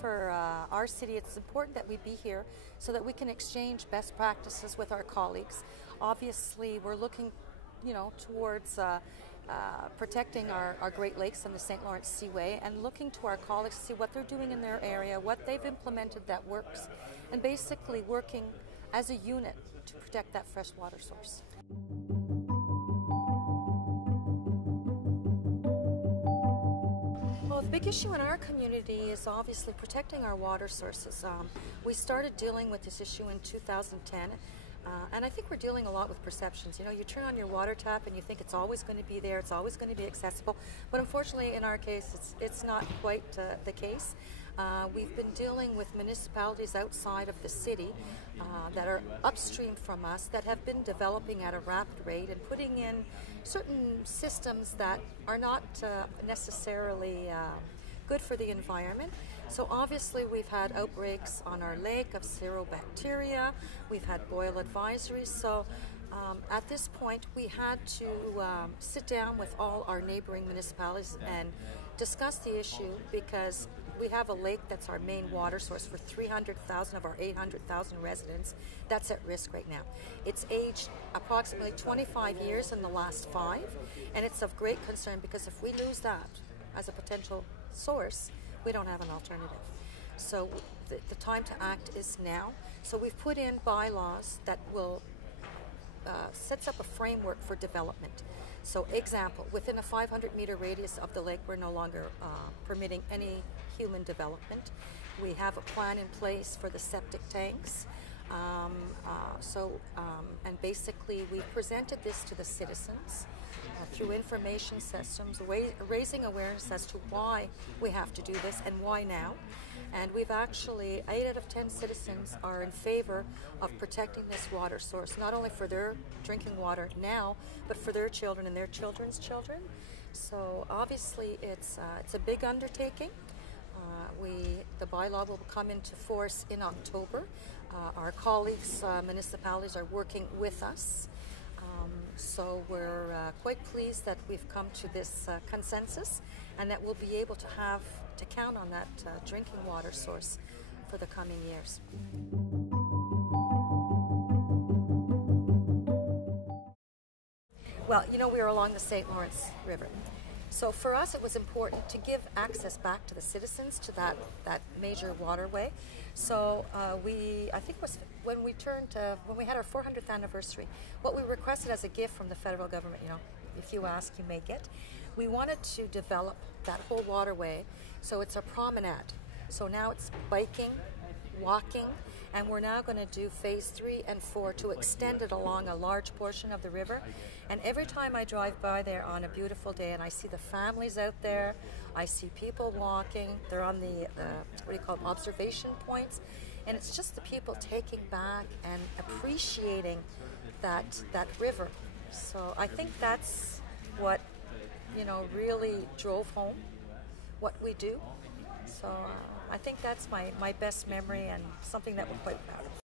for our city, it's important that we be here so that we can exchange best practices with our colleagues. Obviously, we're looking, towards protecting our Great Lakes and the St. Lawrence Seaway, and looking to our colleagues to see what they're doing in their area, what they've implemented that works, and basically working as a unit to protect that fresh water source. Well, the big issue in our community is obviously protecting our water sources. We started dealing with this issue in 2010. And I think we're dealing a lot with perceptions. You turn on your water tap and you think it's always going to be there, it's always going to be accessible. But unfortunately, in our case, it's not quite the case. We've been dealing with municipalities outside of the city that are upstream from us that have been developing at a rapid rate and putting in certain systems that are not necessarily good for the environment. So obviously we've had outbreaks on our lake of serobacteria, we've had boil advisories, so at this point we had to sit down with all our neighboring municipalities and discuss the issue, because we have a lake that's our main water source for 300,000 of our 800,000 residents that's at risk right now. It's aged approximately 25 years in the last 5, and it's of great concern because if we lose that as a potential source, we don't have an alternative. So the time to act is now. So we've put in bylaws that will sets up a framework for development. So example, within a 500-meter radius of the lake, we're no longer permitting any human development. We have a plan in place for the septic tanks. And basically we presented this to the citizens through information systems, raising awareness as to why we have to do this and why now. And we've actually, 8 out of 10 citizens are in favor of protecting this water source, not only for their drinking water now, but for their children and their children's children. So obviously it's a big undertaking. The bylaw will come into force in October. Our colleagues, municipalities, are working with us. So we're quite pleased that we've come to this consensus, and that we'll be able to count on that drinking water source for the coming years. Well, we are along the St. Lawrence River. So for us, it was important to give access back to the citizens to that major waterway. So I think it was when we had our 400th anniversary, what we requested as a gift from the federal government, if you ask, you may get. We wanted to develop that whole waterway so it's a promenade. So now it's biking, walking, and we're now going to do phase 3 and 4 to extend it along a large portion of the river. And every time I drive by there on a beautiful day and I see the families out there, I see people walking, they're on the observation points, and it's just the people taking back and appreciating that river. So I think that's what really drove home what we do. So I think that's my best memory and something that we're quite proud of.